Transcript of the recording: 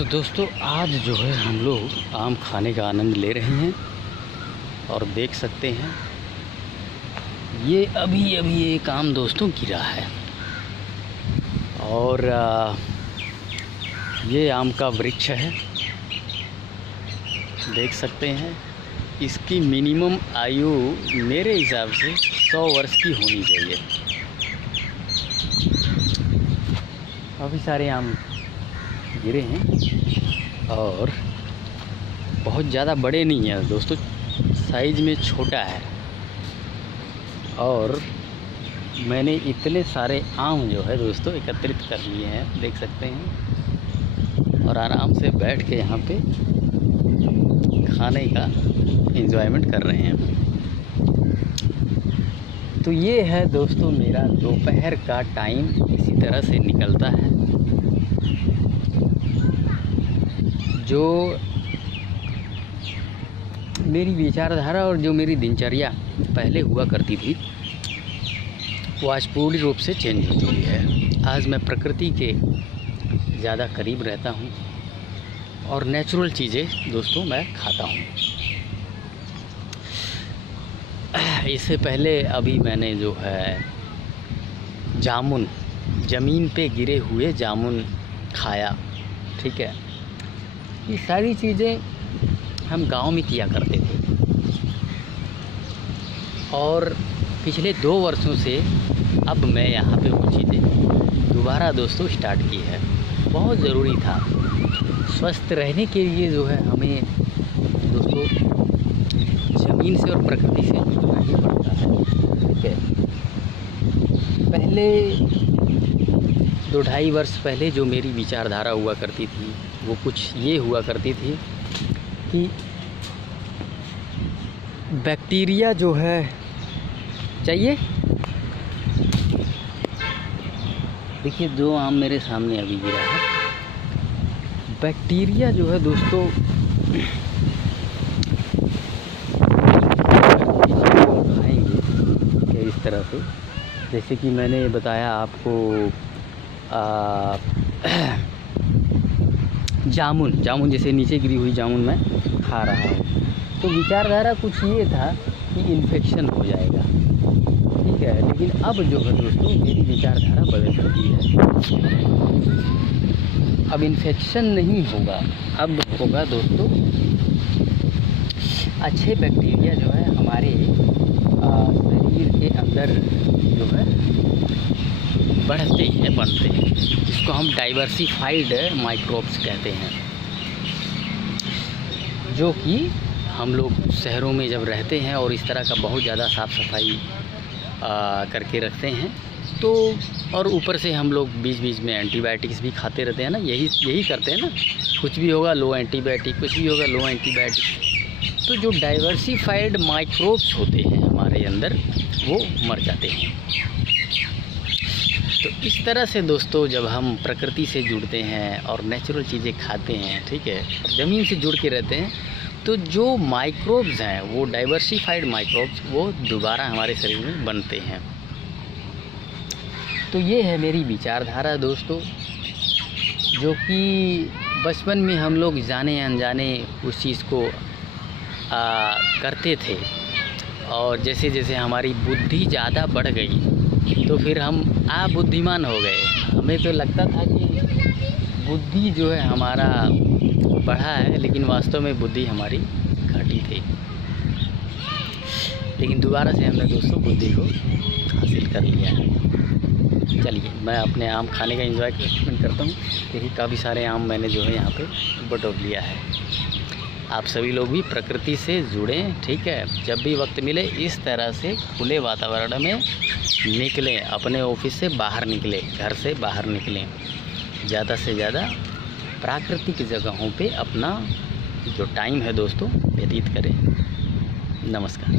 तो दोस्तों आज जो है हम लोग आम खाने का आनंद ले रहे हैं और देख सकते हैं ये अभी एक आम दोस्तों गिरा है और ये आम का वृक्ष है। देख सकते हैं इसकी मिनिमम आयु मेरे हिसाब से 100 वर्ष की होनी चाहिए। काफ़ी सारे आम गिरे हैं और बहुत ज़्यादा बड़े नहीं हैं दोस्तों, साइज़ में छोटा है। और मैंने इतने सारे आम जो है दोस्तों एकत्रित कर लिए हैं, देख सकते हैं, और आराम से बैठ के यहाँ पे खाने का एंजॉयमेंट कर रहे हैं। तो ये है दोस्तों मेरा दोपहर का टाइम इसी तरह से निकलता है। जो मेरी विचारधारा और जो मेरी दिनचर्या पहले हुआ करती थी वो आज पूर्ण रूप से चेंज हो चुकी है। आज मैं प्रकृति के ज़्यादा करीब रहता हूँ और नेचुरल चीज़ें दोस्तों मैं खाता हूँ। इससे पहले अभी मैंने जो है जामुन, ज़मीन पे गिरे हुए जामुन खाया, ठीक है। ये सारी चीज़ें हम गांव में किया करते थे और पिछले 2 वर्षों से अब मैं यहाँ पे वो चीज़ें दोबारा दोस्तों स्टार्ट की है। बहुत ज़रूरी था, स्वस्थ रहने के लिए जो है हमें दोस्तों ज़मीन से और प्रकृति से जुड़ना ही पड़ता है, ठीक है। पहले 2-2.5 वर्ष पहले जो मेरी विचारधारा हुआ करती थी वो कुछ ये हुआ करती थी कि बैक्टीरिया जो है चाहिए। देखिए 2 आम मेरे सामने अभी गिरा है। बैक्टीरिया जो है दोस्तों खाएंगे क्या इस तरह से, जैसे कि मैंने बताया आपको जामुन जैसे नीचे गिरी हुई जामुन मैं खा रहा हूँ। तो विचारधारा कुछ ये था कि इन्फेक्शन हो जाएगा, ठीक है। लेकिन अब जो है दोस्तों मेरी विचारधारा बदल चुकी है। अब इन्फेक्शन नहीं होगा, अब होगा दोस्तों अच्छे बैक्टीरिया जो है हमारे शरीर के अंदर जो है बढ़ते हैं, बनते हैं, जिसको हम डाइवर्सिफाइड माइक्रोब्स कहते हैं। जो कि हम लोग शहरों में जब रहते हैं और इस तरह का बहुत ज़्यादा साफ़ सफाई करके रखते हैं तो, और ऊपर से हम लोग बीच में एंटीबायोटिक्स भी खाते रहते हैं ना, यही करते हैं ना। कुछ भी होगा लो एंटीबायोटिक, कुछ भी होगा लो एंटीबायोटिक। तो जो डाइवर्सिफाइड माइक्रोब्स होते हैं हमारे अंदर वो मर जाते हैं। तो इस तरह से दोस्तों जब हम प्रकृति से जुड़ते हैं और नेचुरल चीज़ें खाते हैं, ठीक है, और ज़मीन से जुड़ के रहते हैं, तो जो माइक्रोब्स हैं वो डाइवर्सिफाइड माइक्रोब्स वो दोबारा हमारे शरीर में बनते हैं। तो ये है मेरी विचारधारा दोस्तों, जो कि बचपन में हम लोग जाने अनजाने उस चीज़ को करते थे। और जैसे जैसे हमारी बुद्धि ज़्यादा बढ़ गई तो फिर हम बुद्धिमान हो गए। हमें तो लगता था कि बुद्धि जो है हमारा बढ़ा है, लेकिन वास्तव में बुद्धि हमारी घटी थी। लेकिन दोबारा से हमने दोस्तों बुद्धि को हासिल कर लिया है। चलिए मैं अपने आम खाने का एंजॉयमेंट करता हूँ। देखिए काफ़ी सारे आम मैंने जो है यहाँ पे बटोर लिया है। आप सभी लोग भी प्रकृति से जुड़ें, ठीक है। जब भी वक्त मिले इस तरह से खुले वातावरण में निकलें, अपने ऑफिस से बाहर निकलें, घर से बाहर निकलें, ज़्यादा से ज़्यादा प्राकृतिक जगहों पे अपना जो टाइम है दोस्तों व्यतीत करें। नमस्कार।